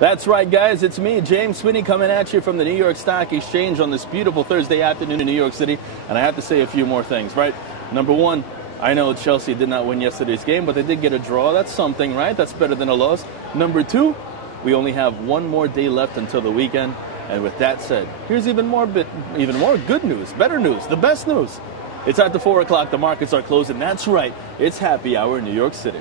That's right, guys. It's me, James Swinney, coming at you from the New York Stock Exchange on this beautiful Thursday afternoon in New York City. And I have to say a few more things, right? Number one, I know Chelsea did not win yesterday's game, but they did get a draw. That's something, right? That's better than a loss. Number two, we only have one more day left until the weekend. And with that said, here's even more good news, better news, the best news. It's after 4 o'clock. The markets are closing. That's right. It's happy hour in New York City.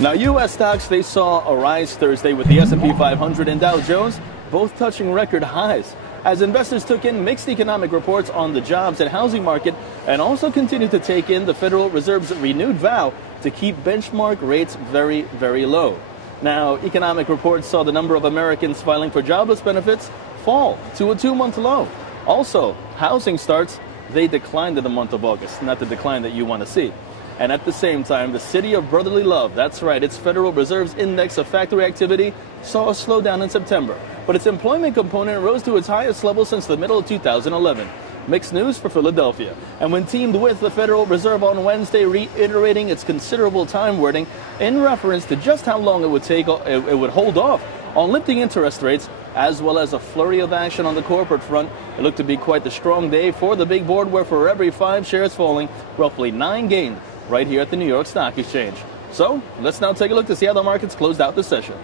Now, U.S. stocks, they saw a rise Thursday with the S&P 500 and Dow Jones both touching record highs, as investors took in mixed economic reports on the jobs and housing market and also continued to take in the Federal Reserve's renewed vow to keep benchmark rates very, very low. Now, economic reports saw the number of Americans filing for jobless benefits fall to a 2-month low. Also, housing starts, they declined in the month of August, not the decline that you want to see. And at the same time, the city of brotherly love, that's right, its Federal Reserve's index of factory activity saw a slowdown in September, but its employment component rose to its highest level since the middle of 2011. Mixed news for Philadelphia. And when teamed with the Federal Reserve on Wednesday, reiterating its considerable time wording in reference to just how long it would hold off on lifting interest rates, as well as a flurry of action on the corporate front, it looked to be quite the strong day for the big board, where for every 5 shares falling, roughly 9 gained right here at the New York Stock Exchange. So let's now take a look to see how the markets closed out the session.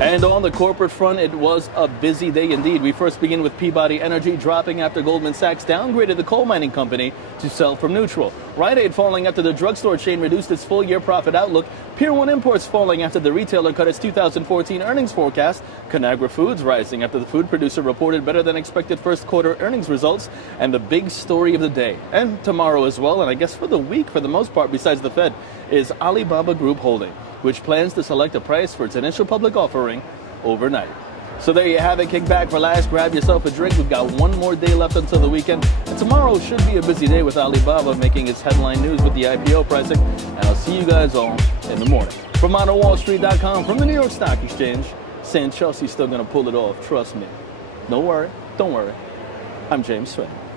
And on the corporate front, it was a busy day indeed. We first begin with Peabody Energy dropping after Goldman Sachs downgraded the coal mining company to sell from neutral. Rite Aid falling after the drugstore chain reduced its full-year profit outlook. Pier 1 Imports falling after the retailer cut its 2014 earnings forecast. Conagra Foods rising after the food producer reported better than expected first quarter earnings results. And the big story of the day, and tomorrow as well, and I guess for the week for the most part besides the Fed, is Alibaba Group Holding, which plans to select a price for its initial public offering overnight. So there you have it. Kick back, relax, grab yourself a drink. We've got one more day left until the weekend. And tomorrow should be a busy day with Alibaba making its headline news with the IPO pricing. And I'll see you guys all in the morning. From OnWallStreet.com, from the New York Stock Exchange, saying Chelsea's still going to pull it off. Trust me. Don't worry. I'm James Swinney.